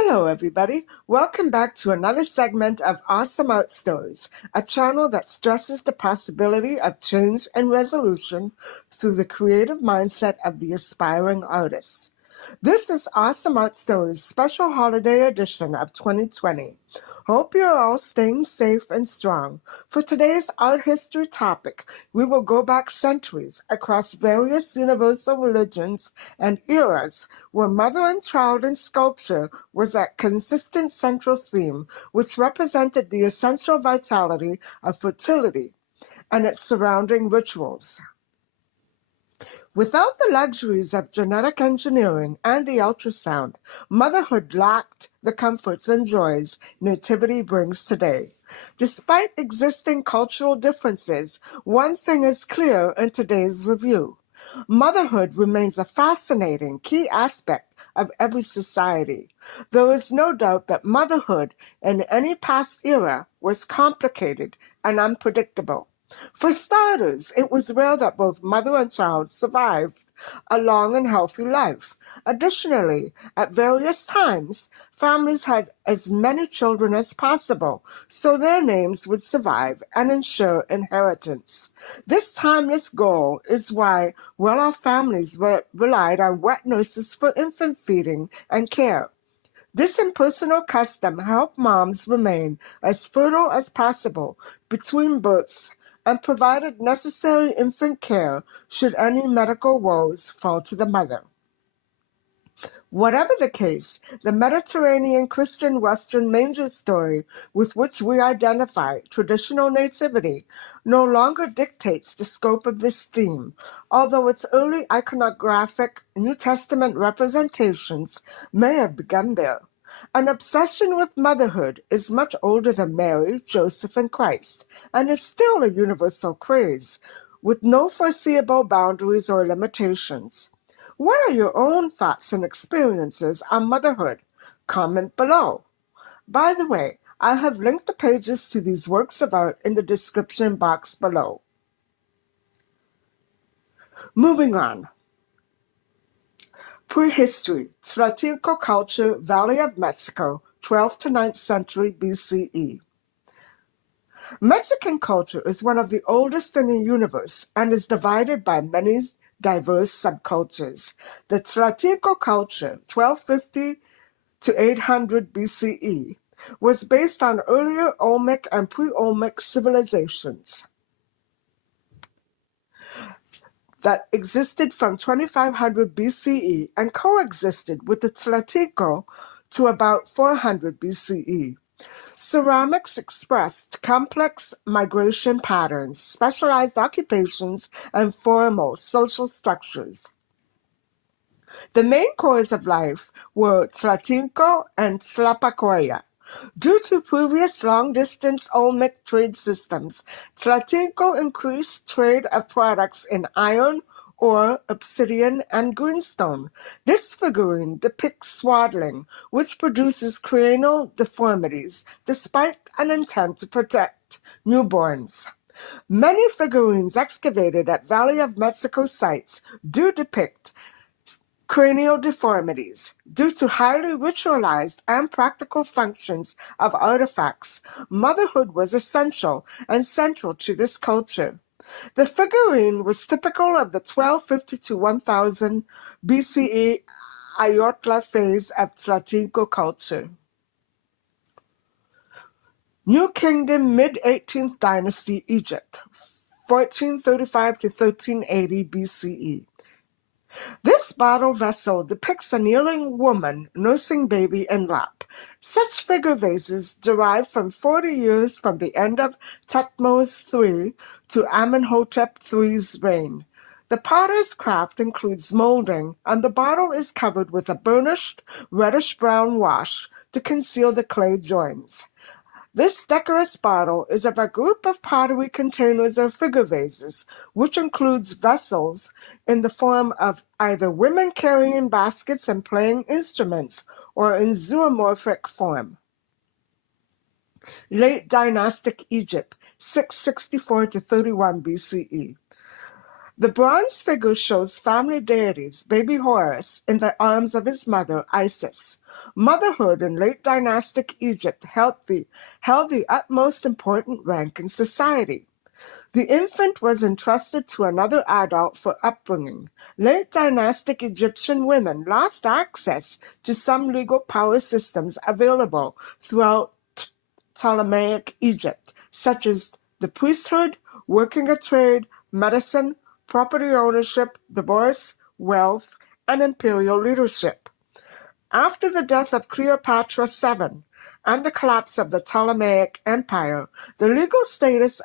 Hello, everybody. Welcome back to another segment of Awesome Art Stories, a channel that stresses the possibility of change and resolution through the creative mindset of the aspiring artist. This is Awesome Art Stories' special holiday edition of 2020. Hope you're all staying safe and strong. For today's art history topic, we will go back centuries across various universal religions and eras where mother and child in sculpture was a consistent central theme, which represented the essential vitality of fertility and its surrounding rituals. Without the luxuries of genetic engineering and the ultrasound, motherhood lacked the comforts and joys Nativity brings today. Despite existing cultural differences, one thing is clear in today's review. Motherhood remains a fascinating key aspect of every society. There is no doubt that motherhood in any past era was complicated and unpredictable. For starters, it was rare that both mother and child survived a long and healthy life. Additionally, at various times, families had as many children as possible, so their names would survive and ensure inheritance. This timeless goal is why well-off families relied on wet nurses for infant feeding and care. This impersonal custom helped moms remain as fertile as possible between births and provided necessary infant care should any medical woes fall to the mother. Whatever the case, the Mediterranean Christian Western manger story with which we identify traditional nativity no longer dictates the scope of this theme, although its early iconographic New Testament representations may have begun there. An obsession with motherhood is much older than Mary, Joseph, and Christ, and is still a universal craze, with no foreseeable boundaries or limitations. What are your own thoughts and experiences on motherhood? Comment below. By the way, I have linked the pages to these works of art in the description box below. Moving on. Prehistory, Tlatilco culture, Valley of Mexico, 12th to 9th century B.C.E. Mexican culture is one of the oldest in the universe and is divided by many diverse subcultures. The Tlatilco culture, 1250 to 800 BCE, was based on earlier Olmec and pre-Olmec civilizations that existed from 2500 BCE and coexisted with the Tlatilco to about 400 BCE. Ceramics expressed complex migration patterns, specialized occupations, and formal social structures. The main cores of life were Tlatilco and Tlapacoya. Due to previous long-distance Olmec trade systems, Tlatilco increased trade of products in iron, ore, obsidian, and greenstone. This figurine depicts swaddling, which produces cranial deformities, despite an intent to protect newborns. Many figurines excavated at Valley of Mexico sites do depict cranial deformities. Due to highly ritualized and practical functions of artifacts, motherhood was essential and central to this culture. The figurine was typical of the 1250 to 1000 BCE Ayotla phase of Tlatilco culture. New Kingdom, mid-18th Dynasty Egypt, 1435 to 1380 BCE. This bottle vessel depicts a kneeling woman nursing baby in lap. Such figure vases derive from 40 years from the end of Thutmose III to Amenhotep III's reign. The potter's craft includes molding, and the bottle is covered with a burnished reddish-brown wash to conceal the clay joins. This decorous bottle is of a group of pottery containers or figure vases, which includes vessels in the form of either women carrying baskets and playing instruments, or in zoomorphic form. Late Dynastic Egypt, 664 to 31 BCE. The bronze figure shows family deities, baby Horus, in the arms of his mother, Isis. Motherhood in late dynastic Egypt held the utmost important rank in society. The infant was entrusted to another adult for upbringing. Late dynastic Egyptian women lost access to some legal power systems available throughout Ptolemaic Egypt, such as the priesthood, working a trade, medicine, property ownership, divorce, wealth, and imperial leadership. After the death of Cleopatra VII and the collapse of the Ptolemaic Empire, the legal status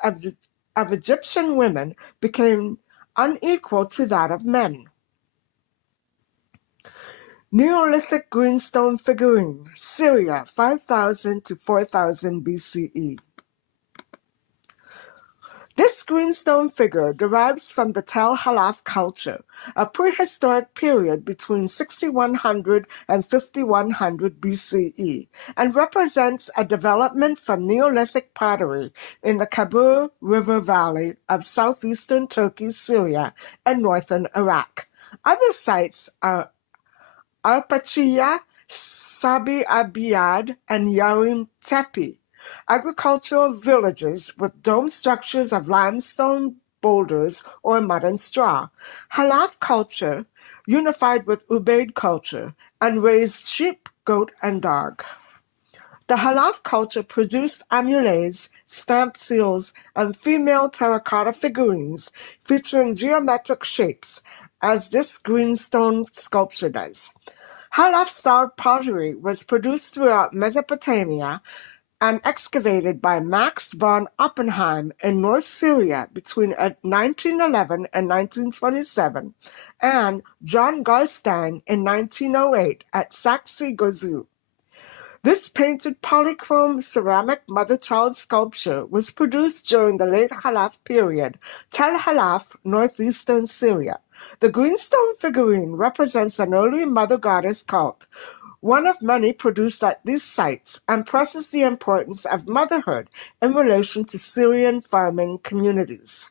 of Egyptian women became unequal to that of men. Neolithic greenstone figurine, Syria, 5000 to 4000 BCE. This greenstone figure derives from the Tel Halaf culture, a prehistoric period between 6100 and 5100 BCE, and represents a development from Neolithic pottery in the Khabur River Valley of southeastern Turkey, Syria, and northern Iraq. Other sites are Arpachiya, Sabi Abiyad, and Yarim Tepe, agricultural villages with dome structures of limestone boulders or mud and straw. Halaf culture unified with Ubaid culture and raised sheep, goat, and dog. The Halaf culture produced amulets, stamp seals, and female terracotta figurines featuring geometric shapes, as this greenstone sculpture does. Halaf-style pottery was produced throughout Mesopotamia and excavated by Max von Oppenheim in North Syria between 1911 and 1927, and John Garstang in 1908 at Saxe Gozu. This painted polychrome ceramic mother-child sculpture was produced during the late Halaf period, Tel Halaf, northeastern Syria. The greenstone figurine represents an early mother goddess cult, one of many produced at these sites, and presses the importance of motherhood in relation to Syrian farming communities.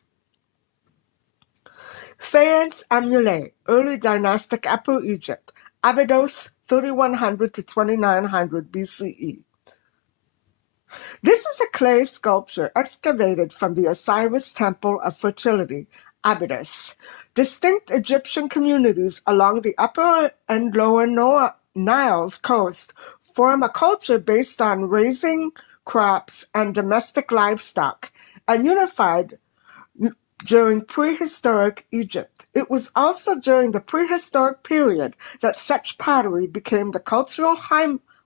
FAIENCE amulet, early dynastic Upper Egypt, ABYDOS 3100 to 2900 BCE. This is a clay sculpture excavated from the Osiris Temple of Fertility, Abydos. Distinct Egyptian communities along the upper and lower Nile's coast form a culture based on raising crops and domestic livestock, and unified during prehistoric Egypt. It was also during the prehistoric period that such pottery became the cultural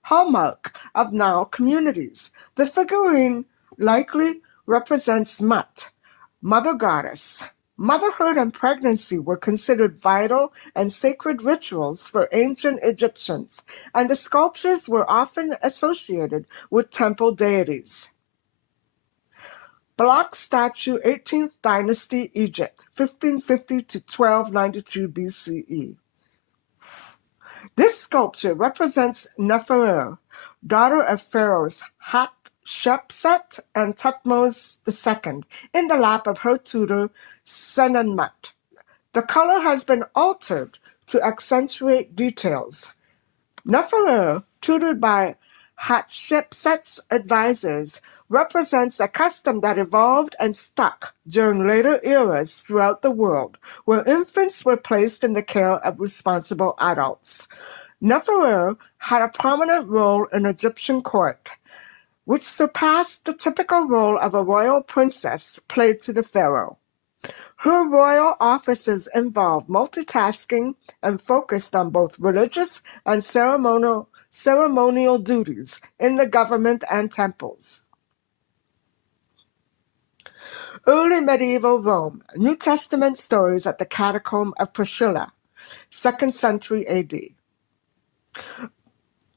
hallmark of Nile communities. The figurine likely represents Mut, mother goddess. Motherhood and pregnancy were considered vital and sacred rituals for ancient Egyptians, and the sculptures were often associated with temple deities. Block statue, 18th Dynasty, Egypt, 1550 to 1292 BCE. This sculpture represents Neferu, daughter of pharaohs Hatshepsut and Thutmose II, in the lap of her tutor Senenmut. The color has been altered to accentuate details. Neferu, tutored by Hatshepsut's advisors, represents a custom that evolved and stuck during later eras throughout the world, where infants were placed in the care of responsible adults. Neferu had a prominent role in Egyptian court, which surpassed the typical role of a royal princess played to the pharaoh. Her royal offices involved multitasking and focused on both religious and ceremonial duties in the government and temples. Early medieval Rome, New Testament stories at the CATACOMB of PRISCILLA, 2nd century AD.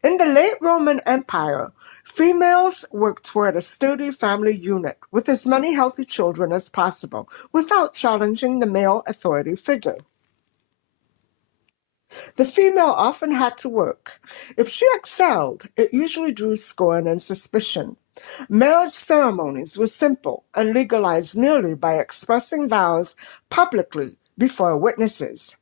In the late Roman Empire, females worked toward a sturdy family unit with as many healthy children as possible without challenging the male authority figure. The female often had to work. If she excelled, it usually drew scorn and suspicion. Marriage ceremonies were simple and legalized merely by expressing vows publicly before witnesses.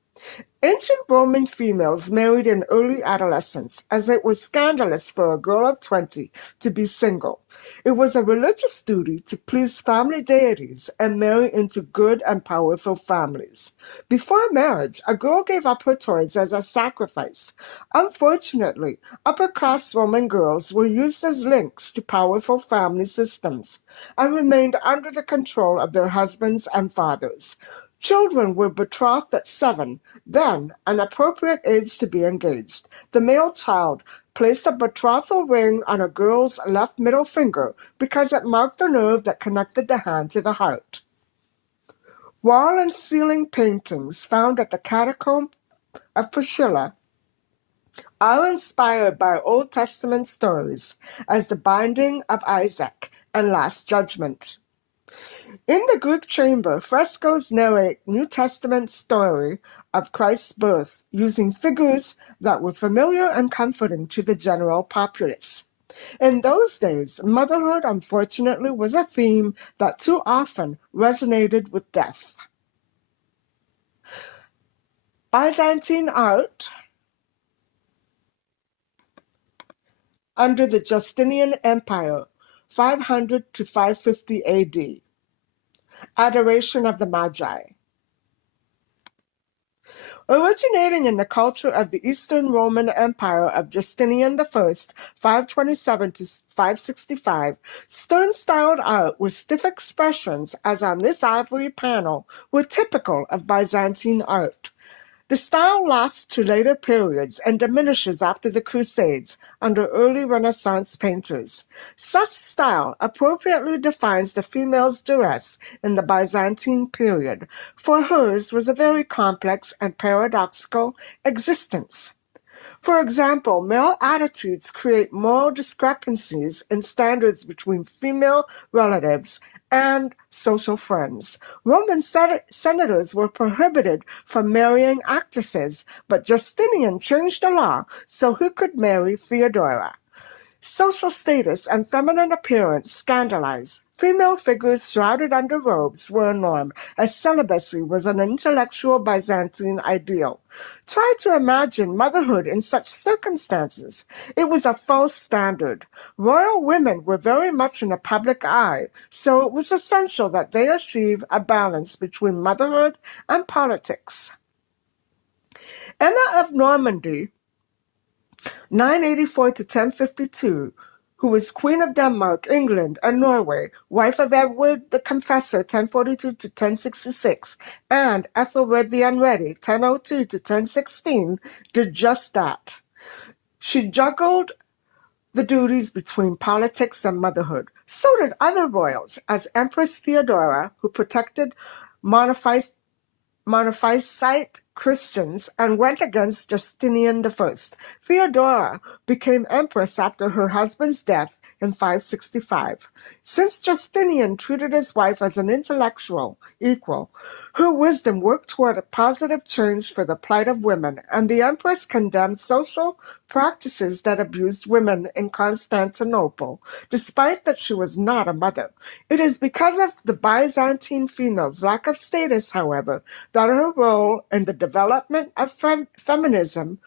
Ancient Roman females married in early adolescence, as it was scandalous for a girl of 20 to be single. It was a religious duty to please family deities and marry into good and powerful families. Before marriage, a girl gave up her toys as a sacrifice. Unfortunately, upper-class Roman girls were used as links to powerful family systems and remained under the control of their husbands and fathers. Children were betrothed at 7, then an appropriate age to be engaged. The male child placed a betrothal ring on a girl's left middle finger because it marked the nerve that connected the hand to the heart. Wall and ceiling paintings found at the CATACOMB of PRISCILLA are inspired by Old Testament stories as the binding of Isaac and Last Judgment. In the Greek chamber, frescoes narrate New Testament story of Christ's birth using figures that were familiar and comforting to the general populace. In those days, motherhood, unfortunately, was a theme that too often resonated with death. Byzantine art under the Justinian Empire, 500 to 550 AD. Adoration of the Magi. Originating in the culture of the Eastern Roman Empire of Justinian I, 527 to 565, stone-styled art with stiff expressions, as on this ivory panel, were typical of Byzantine art. The style lasts to later periods and diminishes after the Crusades under early Renaissance painters. Such style appropriately defines the female's dress in the Byzantine period, for hers was a very complex and paradoxical existence. For example, male attitudes create moral discrepancies in standards between female relatives and social friends. Roman senators were prohibited from marrying actresses, but Justinian changed the law so he could marry Theodora. Social status and feminine appearance scandalized. Female figures shrouded under robes were a norm, as celibacy was an intellectual Byzantine ideal. Try to imagine motherhood in such circumstances. It was a false standard. Royal women were very much in the public eye, so it was essential that they achieve a balance between motherhood and politics. Emma of Normandy, 984 to 1052, who was Queen of Denmark, England, and Norway, wife of Edward the Confessor, 1042 to 1066, and Ethelred the Unready, 1002 to 1016, did just that. She juggled the duties between politics and motherhood. So did other royals, as Empress Theodora, who protected Monophysite Christians and went against Justinian I. Theodora became empress after her husband's death in 565. Since Justinian treated his wife as an intellectual equal, her wisdom worked toward a positive change for the plight of women, and the empress condemned social practices that abused women in Constantinople, despite that she was not a mother. It is because of the Byzantine female's lack of status, however, that her role in the development of feminism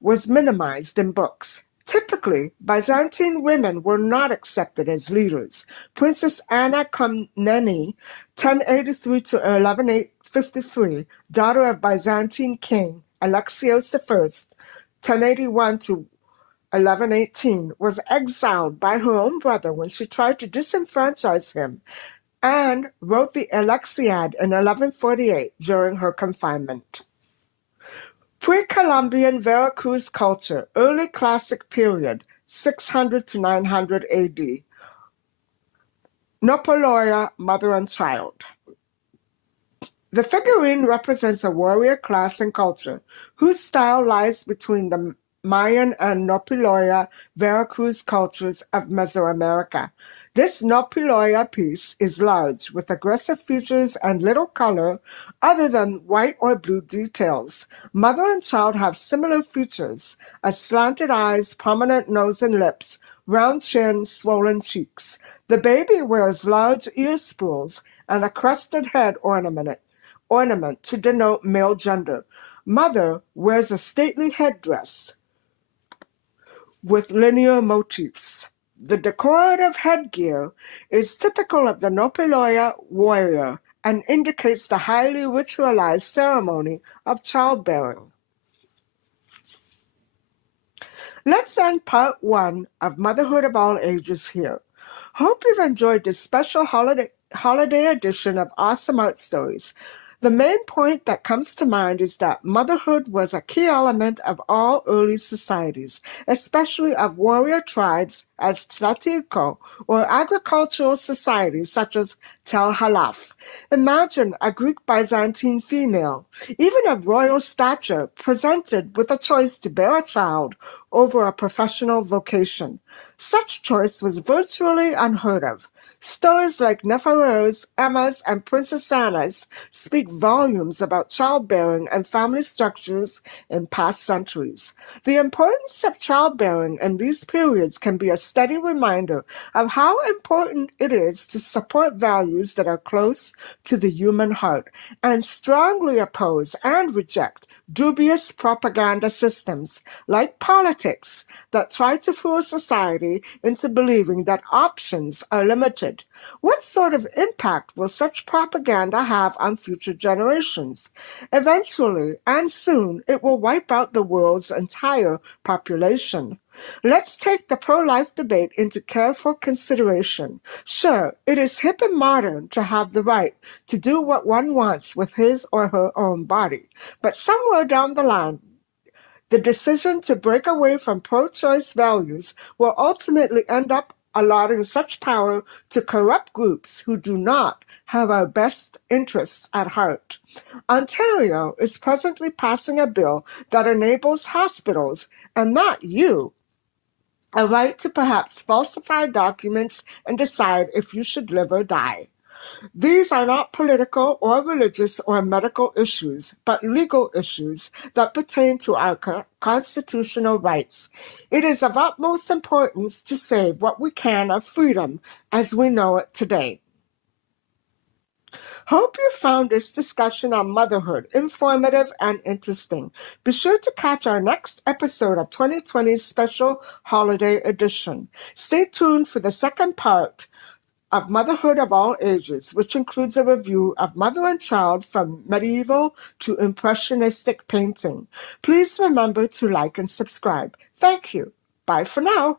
was minimized in books. Typically, Byzantine women were not accepted as leaders. Princess Anna Komnene, 1083 to 1153, daughter of Byzantine king Alexios I, 1081 to 1118, was exiled by her own brother when she tried to disenfranchise him, and wrote the Alexiad in 1148 during her confinement. Pre-Columbian Veracruz culture, early classic period, 600 to 900 AD. Nopoloya, mother and child. The figurine represents a warrior class and culture whose style lies between the Mayan and Nopoloya Veracruz cultures of Mesoamerica. This Nopoloya piece is large, with aggressive features and little color other than white or blue details. Mother and child have similar features, as slanted eyes, prominent nose and lips, round chin, swollen cheeks. The baby wears large ear spools and a crested head ornament ornament to denote male gender. Mother wears a stately headdress with linear motifs. The decorative headgear is typical of the Nopiloya warrior and indicates the highly ritualized ceremony of childbearing. Let's end part 1 of Motherhood of All Ages here. Hope you've enjoyed this special holiday edition of Awesome Art Stories. The main point that comes to mind is that motherhood was a key element of all early societies, especially of warrior tribes as Tlatilco, or agricultural societies such as Tel Halaf. Imagine a Greek Byzantine female, even of royal stature, presented with a choice to bear a child over a professional vocation. Such choice was virtually unheard of. Stories like Neferu's, Emma's, and Princess Anna's speak volumes about childbearing and family structures in past centuries. The importance of childbearing in these periods can be a steady reminder of how important it is to support values that are close to the human heart and strongly oppose and reject dubious propaganda systems like politics that try to fool society into believing that options are limited. What sort of impact will such propaganda have on future generations? Eventually, and soon, it will wipe out the world's entire population. Let's take the pro-life debate into careful consideration. Sure, it is hip and modern to have the right to do what one wants with his or her own body, but somewhere down the line, the decision to break away from pro-choice values will ultimately end up allotting such power to corrupt groups who do not have our best interests at heart. Ontario is presently passing a bill that enables hospitals, and not you, a right to perhaps falsify documents and decide if you should live or die. These are not political or religious or medical issues, but legal issues that pertain to our constitutional rights. It is of utmost importance to save what we can of freedom as we know it today. Hope you found this discussion on motherhood informative and interesting. Be sure to catch our next episode of 2020's special holiday edition. Stay tuned for the second part of Motherhood of All Ages, which includes a review of mother and child from medieval to impressionistic painting. Please remember to like and subscribe. Thank you. Bye for now.